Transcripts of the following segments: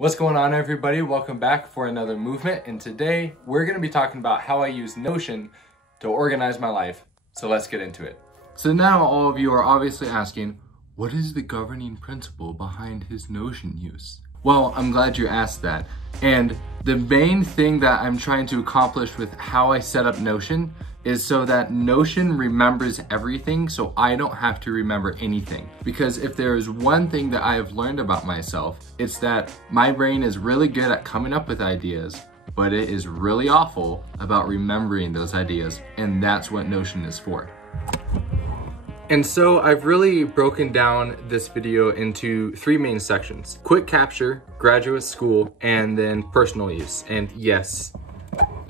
What's going on, everybody? Welcome back for another movement, and today we're going to be talking about how I use Notion to organize my life. So let's get into it. So now all of you are obviously asking, what is the governing principle behind his Notion use? Well, I'm glad you asked that. And the main thing that I'm trying to accomplish with how I set up Notion is so that Notion remembers everything so I don't have to remember anything. Because if there is one thing that I have learned about myself, it's that my brain is really good at coming up with ideas, but it is really awful about remembering those ideas, and that's what Notion is for. And so I've really broken down this video into three main sections: quick capture, graduate school, and then personal use. And yes,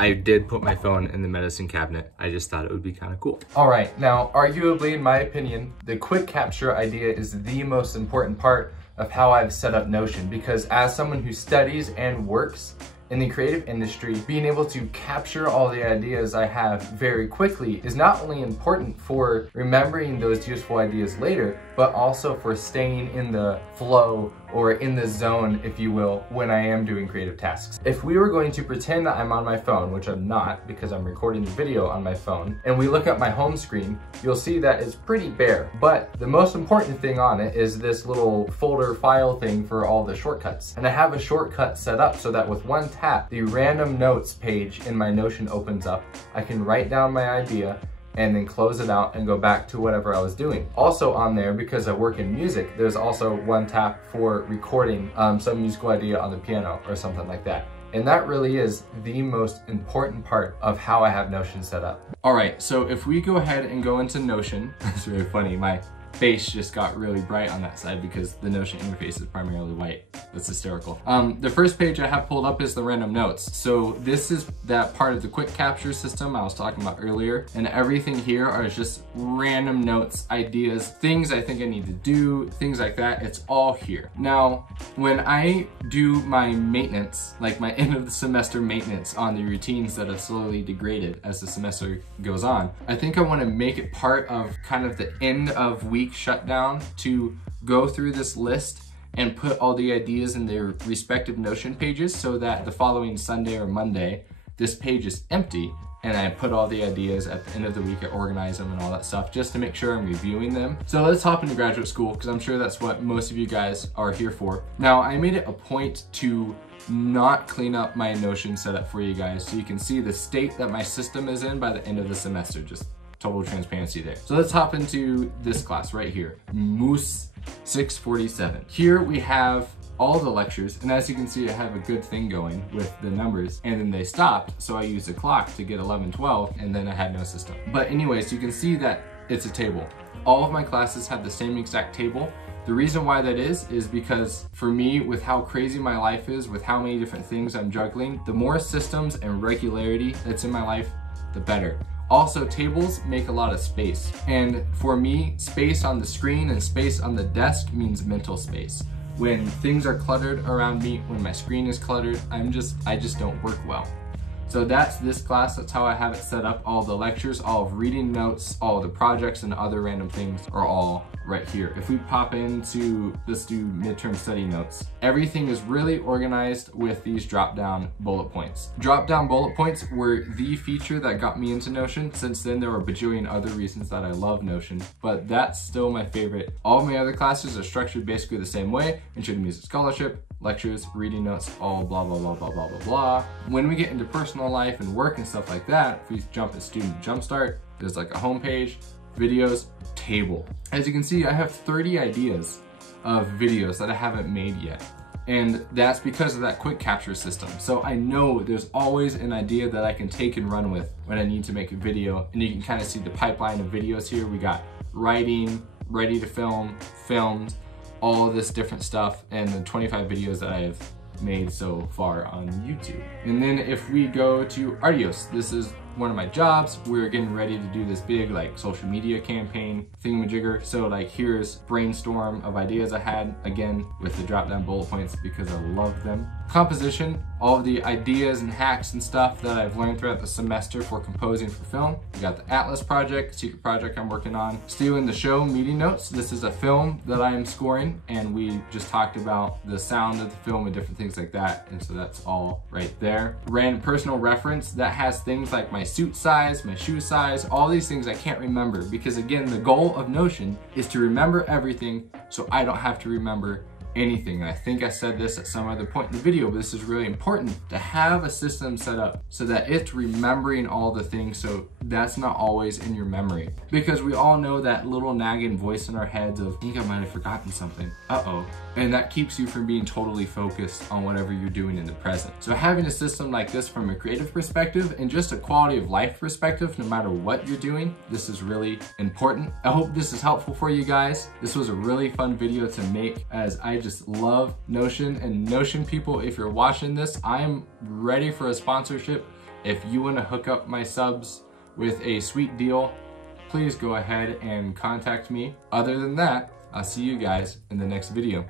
I did put my phone in the medicine cabinet. I just thought it would be kind of cool. All right, now arguably, in my opinion, the quick capture idea is the most important part of how I've set up Notion, because as someone who studies and works in the creative industry, being able to capture all the ideas I have very quickly is not only important for remembering those useful ideas later, but also for staying in the flow or in the zone, if you will, when I am doing creative tasks. If we were going to pretend that I'm on my phone, which I'm not because I'm recording the video on my phone, and we look at my home screen, you'll see that it's pretty bare. But the most important thing on it is this little folder file thing for all the shortcuts. And I have a shortcut set up so that with one tap, the random notes page in my Notion opens up. I can write down my idea and then close it out and go back to whatever I was doing. Also on there, because I work in music, there's also one tap for recording some musical idea on the piano or something like that. And that really is the most important part of how I have Notion set up. All right, so if we go ahead and go into Notion, it's really funny, my face just got really bright on that side because the Notion interface is primarily white. That's hysterical. The first page I have pulled up is the random notes. So this is that part of the quick capture system I was talking about earlier, and everything here are just random notes, ideas, things I think I need to do, things like that. It's all here. Now, when I do my maintenance, like my end of the semester maintenance on the routines that have slowly degraded as the semester goes on, I think I want to make it part of kind of the end of week shutdown to go through this list and put all the ideas in their respective Notion pages so that the following Sunday or Monday, this page is empty and I put all the ideas at the end of the week, I organize them and all that stuff just to make sure I'm reviewing them. So let's hop into graduate school because I'm sure that's what most of you guys are here for. Now, I made it a point to not clean up my Notion setup for you guys so you can see the state that my system is in by the end of the semester. Just total transparency there. So let's hop into this class right here, Moose 647. Here we have all the lectures, and as you can see, I have a good thing going with the numbers, and then they stopped, so I used a clock to get 11, 12, and then I had no system. But anyways, you can see that it's a table. All of my classes have the same exact table. The reason why that is because for me, with how crazy my life is, with how many different things I'm juggling, the more systems and regularity that's in my life, the better. Also, tables make a lot of space. And for me, space on the screen and space on the desk means mental space. When things are cluttered around me, when my screen is cluttered, I just don't work well. So that's this class, that's how I have it set up. All the lectures, all of reading notes, all the projects and other random things are all right here. If we pop into, let's do midterm study notes. Everything is really organized with these drop-down bullet points. Drop-down bullet points were the feature that got me into Notion. Since then, there were a bajillion other reasons that I love Notion, but that's still my favorite. All of my other classes are structured basically the same way: Intro to Music Scholarship, lectures, reading notes, all blah, blah, blah, blah, blah, blah, blah. When we get into personal life and work and stuff like that, if we jump at Student Jumpstart, there's like a home page, videos, table. As you can see, I have 30 ideas of videos that I haven't made yet. And that's because of that quick capture system. So I know there's always an idea that I can take and run with when I need to make a video. And you can kind of see the pipeline of videos here. We got writing, ready to film, filmed, all of this different stuff, and the 25 videos that I have made so far on YouTube. And then if we go to Artios, this is one of my jobs, we were getting ready to do this big like social media campaign thingamajigger. So like here's brainstorm of ideas I had, again with the drop down bullet points because I love them. Composition, all of the ideas and hacks and stuff that I've learned throughout the semester for composing for film. We got the Atlas project, secret project I'm working on. Stealing the Show meeting notes. This is a film that I am scoring, and we just talked about the sound of the film and different things like that. And so that's all right there. Random personal reference that has things like my suit size, my shoe size, all these things I can't remember, because again, the goal of Notion is to remember everything so I don't have to remember anything. And I think I said this at some other point in the video, but this is really important to have a system set up so that it's remembering all the things, so that's not always in your memory. Because we all know that little nagging voice in our heads of, I think I might have forgotten something. Uh-oh. And that keeps you from being totally focused on whatever you're doing in the present. So having a system like this from a creative perspective and just a quality of life perspective, no matter what you're doing, this is really important. I hope this is helpful for you guys. This was a really fun video to make, as I just love Notion. And Notion people, if you're watching this, I'm ready for a sponsorship. If you want to hook up my subs with a sweet deal, please go ahead and contact me. Other than that, I'll see you guys in the next video.